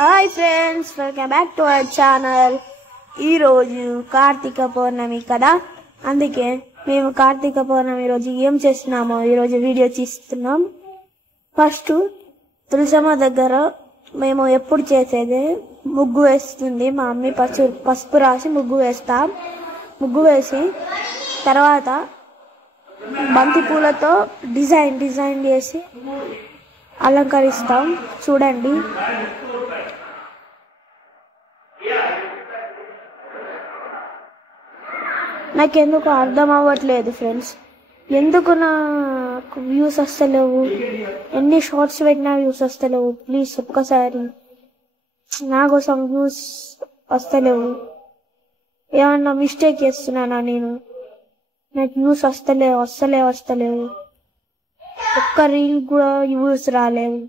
Hi friends, welcome back to our channel. ఈరోజు కార్తీక పౌర్ణమి కదా, అందుకే మేము కార్తీక పౌర్ణమి రోజు ఏం చేస్తున్నామో ఈరోజు వీడియో తీస్తున్నాం. ఫస్ట్ తులసమ్మ దగ్గర మేము ఎప్పుడు చేసేది ముగ్గు వేస్తుంది మా మమ్మీ. పసుపు రాసి ముగ్గు వేస్తాం. ముగ్గు వేసి తర్వాత బంతి పూలతో డిజైన్ చేసి అలంకరిస్తాం. చూడండి. నాకెందుకు అర్థం అవ్వట్లేదు ఫ్రెండ్స్, ఎందుకు నాకు వ్యూస్ వస్తలేవు, ఎన్ని షార్ట్స్ పెట్టినా వ్యూస్ వస్తలేవు. ప్లీజ్ ఒక్కసారి నా కోసం వ్యూస్ వస్తలేవు. ఏమన్నా మిస్టేక్ చేస్తున్నానా నేను? నాకు వ్యూస్ వస్తలేవు. ఒక్క రీల్ కూడా వ్యూస్ రాలేవు.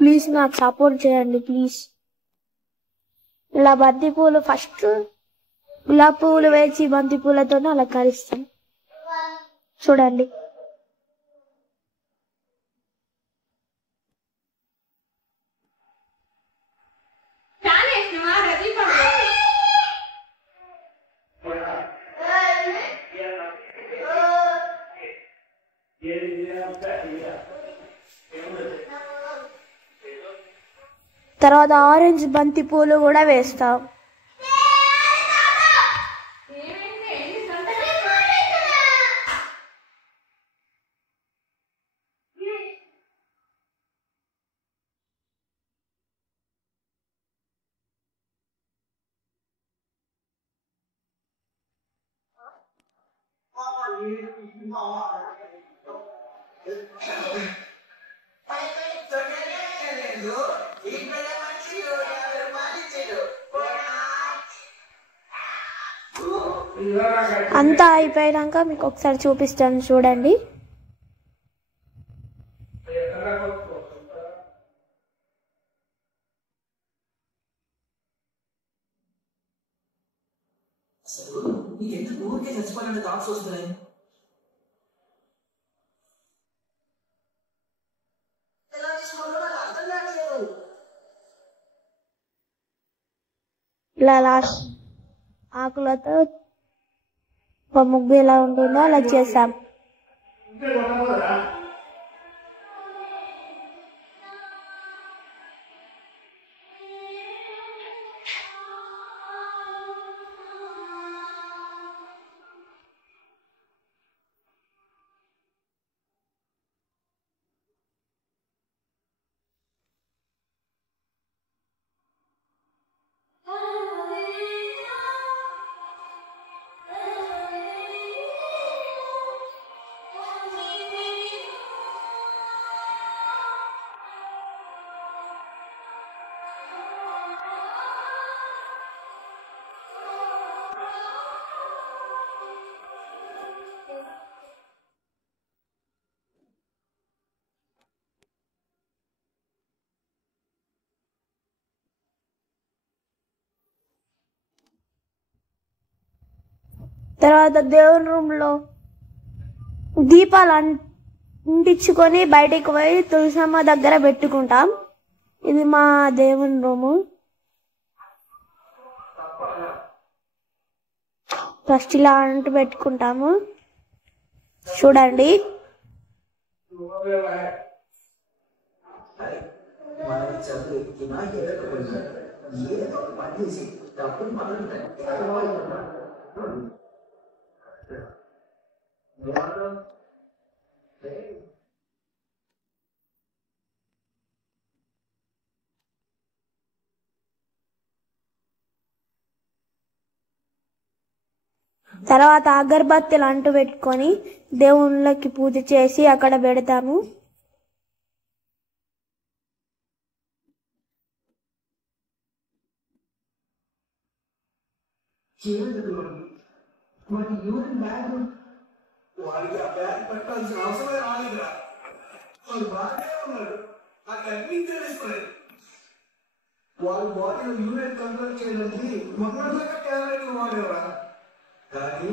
ప్లీజ్ నాకు సపోర్ట్ చేయండి ప్లీజ్. ఇలా బంతి పూలు ఫస్ట్ గులాబీ పువ్వులు వేసి బంతి పూలతోనే అలంకరిస్తాం. చూడండి. తర్వాత ఆరెంజ్ బంతి పూలు కూడా వేస్తాం. అంతా అయిపోయాక మీకు ఒకసారి చూపిస్తాను, చూడండి. ఇలా లాస్ట్ ఆకులతో ఒక ముగ్గు ఎలా ఉంటుందో అలా చేసాం. తర్వాత దేవుని రూమ్ లో దీపాలు అంటించుకొని బయటికి పోయి తులసమ్మ దగ్గర పెట్టుకుంటాం. ఇది మా దేవుని రూము. ఫస్ట్ ఇలా అంటు పెట్టుకుంటాము. చూడండి. తర్వాత అగరబత్తీలు అంటు పెట్టుకొని దేవుళ్ళకి పూజ చేసి అక్కడ పెడతాము. వాళ్ళ బాడీలో యూరిన్ కంట్రోల్ చేయడానికి మొన్నటిదాకా క్యాలరీలు వాడేవా కానీ